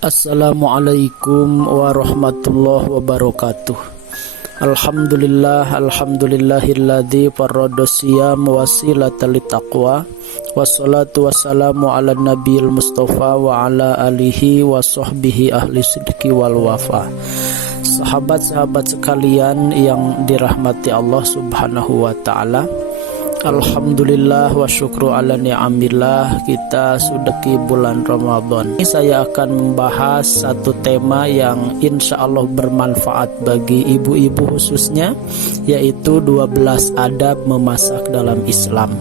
Assalamualaikum warahmatullahi wabarakatuh. Alhamdulillahilladzi farrada siyam wasilatan littaqwa. Wassalatu wassalamu ala nabiyil mustafa wa ala alihi wa sahbihi ahli sidqi wal wafa. Sahabat-sahabat sekalian yang dirahmati Allah subhanahu wa ta'ala, alhamdulillah wa syukru ala ni'amillah, kita sudah ke bulan Ramadan. Ini saya akan membahas satu tema yang insya Allah bermanfaat bagi ibu-ibu khususnya, yaitu 12 adab memasak dalam Islam.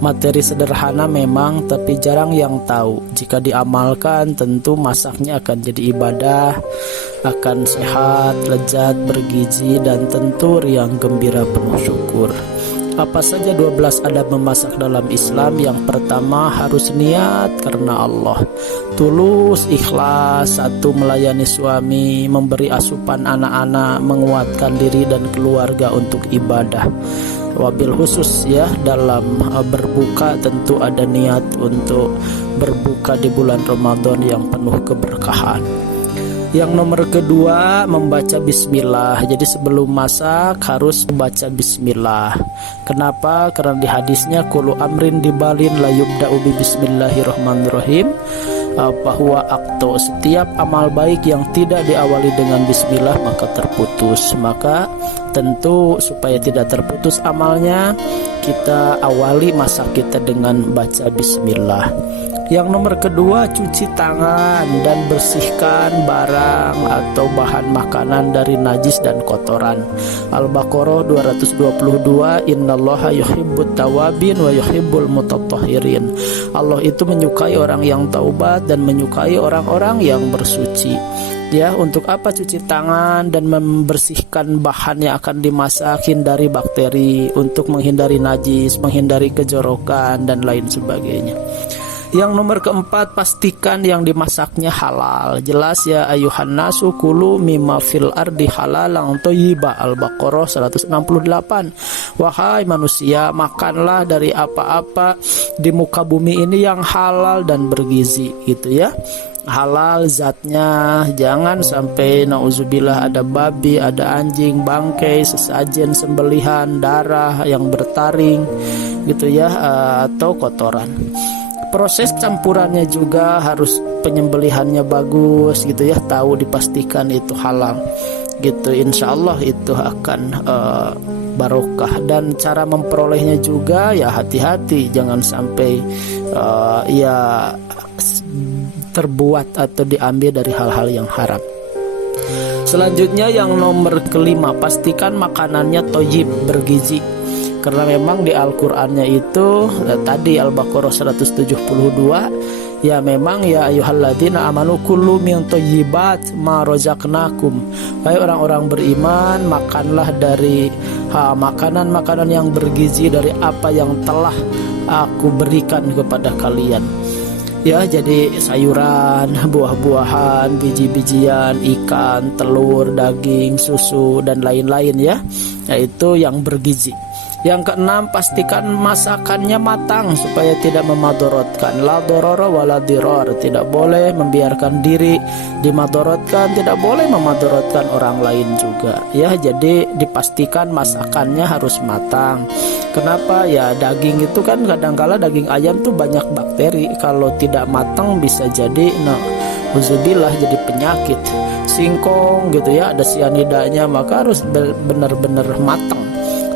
Materi sederhana memang, tapi jarang yang tahu. Jika diamalkan tentu masaknya akan jadi ibadah, akan sehat, lezat, bergizi, dan tentu riang gembira penuh syukur. Apa saja 12 adab memasak dalam Islam? Yang pertama, harus niat karena Allah, tulus, ikhlas. Satu, melayani suami, memberi asupan anak-anak, menguatkan diri dan keluarga untuk ibadah. Wabil khusus ya, dalam berbuka tentu ada niat untuk berbuka di bulan Ramadan yang penuh keberkahan. Yang nomor kedua, membaca bismillah. Jadi sebelum masak harus membaca bismillah. Kenapa? Karena di hadisnya kullu amrin dibalin la yubda'u bi bismillahirrahmanirrahim, bahwa akto, setiap amal baik yang tidak diawali dengan bismillah maka terputus. Maka tentu supaya tidak terputus amalnya, kita awali masak kita dengan baca bismillah. Yang nomor kedua, cuci tangan dan bersihkan barang atau bahan makanan dari najis dan kotoran. Al-Baqarah 222, innallaha yuhibbut tawabin wa yuhibbul mutatahhirin. Allah itu menyukai orang yang taubat dan menyukai orang-orang yang bersuci. Ya, untuk apa cuci tangan dan membersihkan bahan yang akan dimasak, hindari bakteri, untuk menghindari najis, menghindari kejorokan dan lain sebagainya. Yang nomor keempat, pastikan yang dimasaknya halal. Jelas ya, ayuhan nasu kulu mimma fil ardi halalan thayyiba. Al-Baqarah 168. Wahai manusia, makanlah dari apa-apa di muka bumi ini yang halal dan bergizi, gitu ya. Halal zatnya, jangan sampai nauzubillah ada babi, ada anjing, bangkai, sesajen sembelihan, darah yang bertaring, gitu ya, atau kotoran. Proses campurannya juga harus penyembelihannya bagus, gitu ya, tahu dipastikan itu halal, gitu. Insya Allah itu akan barokah. Dan cara memperolehnya juga ya hati-hati, jangan sampai ya terbuat atau diambil dari hal-hal yang haram. Selanjutnya yang nomor kelima, pastikan makanannya thayyib, bergizi. Karena memang di Al-Qur'annya itu tadi Al-Baqarah 172, ya memang ya ayyuhalladzina amanu kullu min thayyibat ma razaqnakum. Hai orang-orang beriman, makanlah dari makanan-makanan yang bergizi dari apa yang telah aku berikan kepada kalian. Ya, jadi sayuran, buah-buahan, biji-bijian, ikan, telur, daging, susu dan lain-lain ya. Yaitu yang bergizi. Yang keenam, pastikan masakannya matang supaya tidak memadorotkan. La dororo wala diror, tidak boleh membiarkan diri dimadorotkan, tidak boleh memadorotkan orang lain juga. Ya, jadi dipastikan masakannya harus matang. Kenapa? Ya daging itu kan kadangkala daging ayam tuh banyak bakteri. Kalau tidak matang bisa jadi uzubillah jadi penyakit. Singkong gitu ya, ada sianidanya, maka harus benar-benar matang.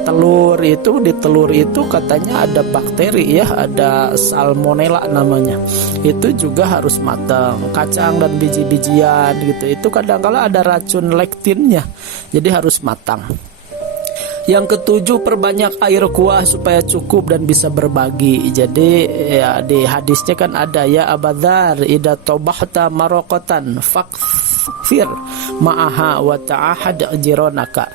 Telur itu, di telur itu katanya ada bakteri ya, ada salmonella namanya. Itu juga harus matang. Kacang dan biji-bijian gitu, itu kadang-kala ada racun lektinnya. Jadi harus matang. Yang ketujuh, perbanyak air kuah supaya cukup dan bisa berbagi. Jadi ya di hadisnya kan ada ya abadzar idza tabahta maraqatan fakfir ma'aha wa ta'ahad jironaka.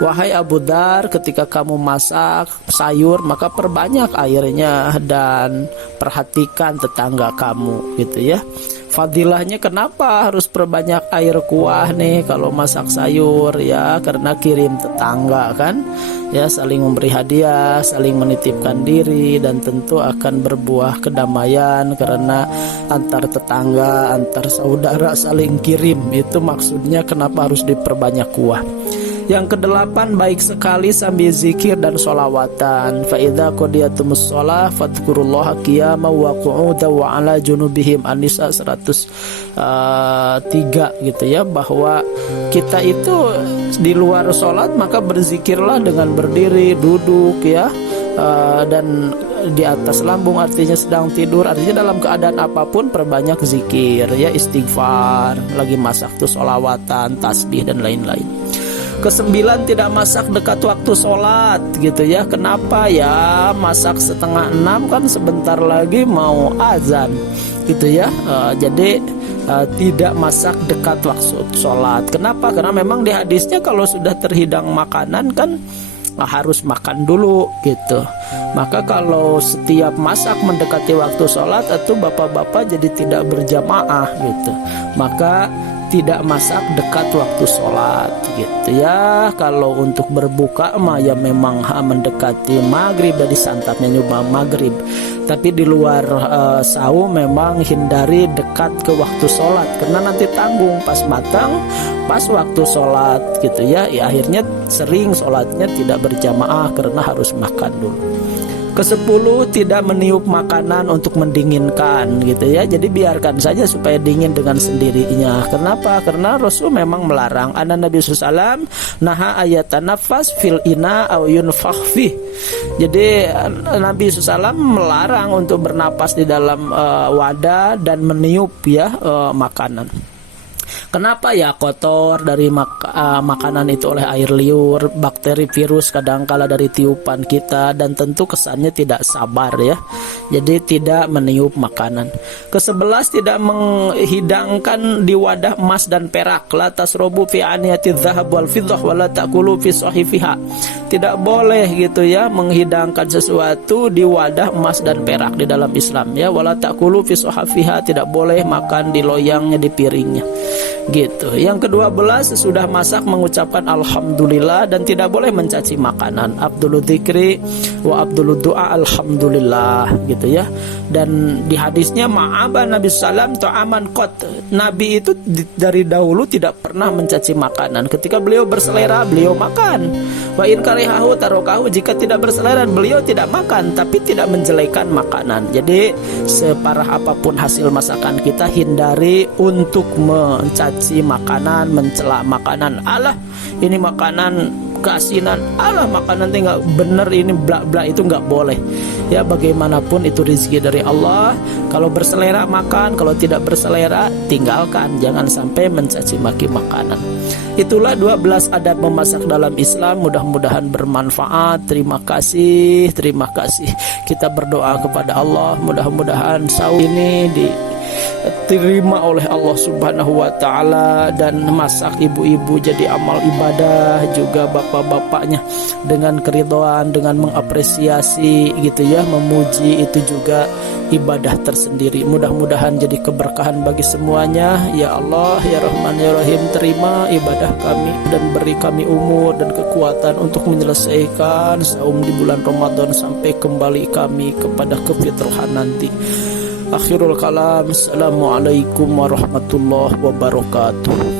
Wahai Abu Dzar, ketika kamu masak sayur maka perbanyak airnya dan perhatikan tetangga kamu, gitu ya. Fadilahnya kenapa harus perbanyak air kuah nih kalau masak sayur ya? Karena kirim tetangga kan, ya, saling memberi hadiah, saling menitipkan diri, dan tentu akan berbuah kedamaian karena antar tetangga, antar saudara saling kirim. Itu maksudnya kenapa harus diperbanyak kuah. Yang kedelapan, baik sekali sambil zikir dan sholawatan. Fa idza qudiyatumus shalah fadhkurullaha qiyaman wa qu'udan wa 'ala junubihim. An-Nisa 103 gitu ya, bahwa kita itu di luar sholat maka berzikirlah dengan berdiri, duduk ya, dan di atas lambung, artinya sedang tidur, artinya dalam keadaan apapun perbanyak zikir ya, istighfar, lagi masak tuh sholawatan, tasbih dan lain-lain. Kesembilan, tidak masak dekat waktu sholat gitu ya. Kenapa ya? Masak 5:30 kan sebentar lagi mau azan gitu ya. Jadi tidak masak dekat waktu sholat. Kenapa? Karena memang di hadisnya kalau sudah terhidang makanan kan harus makan dulu gitu. Maka kalau setiap masak mendekati waktu sholat, atau bapak-bapak jadi tidak berjamaah gitu. Maka tidak masak dekat waktu sholat gitu ya. Kalau untuk berbuka mah ya memang mendekati maghrib, dari santapnya nyoba maghrib. Tapi di luar saum memang hindari dekat ke waktu sholat, karena nanti tanggung pas matang pas waktu sholat gitu ya. Akhirnya sering sholatnya tidak berjamaah karena harus makan dulu. Ke-10, tidak meniup makanan untuk mendinginkan gitu ya. Jadi biarkan saja supaya dingin dengan sendirinya. Kenapa? Karena Rasul memang melarang. Anna Nabi SAW naha ayatanafas fil ina au yunfakh fih. Jadi Nabi SAW melarang untuk bernapas di dalam wadah dan meniup ya makanan. Kenapa ya? Kotor dari makanan itu oleh air liur, bakteri, virus kadangkala dari tiupan kita, dan tentu kesannya tidak sabar ya. Jadi tidak meniup makanan. Ke-11, tidak menghidangkan di wadah emas dan perak. La tasrobu fi aniyati dzahab wal fiddah wa la ta'kulu fi sahifiha. Tidak boleh gitu ya menghidangkan sesuatu di wadah emas dan perak di dalam Islam ya. Wa la ta'kulu fi sahifiha, tidak boleh makan di loyangnya, di piringnya gitu. Yang ke-12, sesudah masak mengucapkan alhamdulillah dan tidak boleh mencaci makanan. Abdul dzikri wa abdul du'a alhamdulillah gitu ya. Dan di hadisnya ma'aba Nabi sallam ta'aman qat. Nabi itu dari dahulu tidak pernah mencaci makanan. Ketika beliau berselera, beliau makan. Wa in karihahu tarokahu, jika tidak berselera beliau tidak makan, tapi tidak menjelekan makanan. Jadi separah apapun hasil masakan kita, hindari untuk mencaci makanan, mencela makanan. Alah, ini makanan keasinan, alah makanan nggak bener, ini blak-blak, itu nggak boleh ya. Bagaimanapun itu rezeki dari Allah. Kalau berselera makan, kalau tidak berselera tinggalkan. Jangan sampai mencaci maki makanan. Itulah 12 adab memasak dalam Islam. Mudah-mudahan bermanfaat. Terima kasih kita berdoa kepada Allah, mudah-mudahan saum ini diterima oleh Allah Subhanahu wa ta'ala, dan masak ibu-ibu jadi amal ibadah, juga bapak-bapaknya dengan keridhaan, dengan mengapresiasi gitu ya, memuji, itu juga ibadah tersendiri. Mudah-mudahan jadi keberkahan bagi semuanya. Ya Allah, ya Rahman, ya Rahim, terima ibadah kami dan beri kami umur dan kekuatan untuk menyelesaikan saum di bulan Ramadan sampai kembali kami kepada kefitrahan nanti. Akhirul kalam, assalamualaikum warahmatullahi wabarakatuh.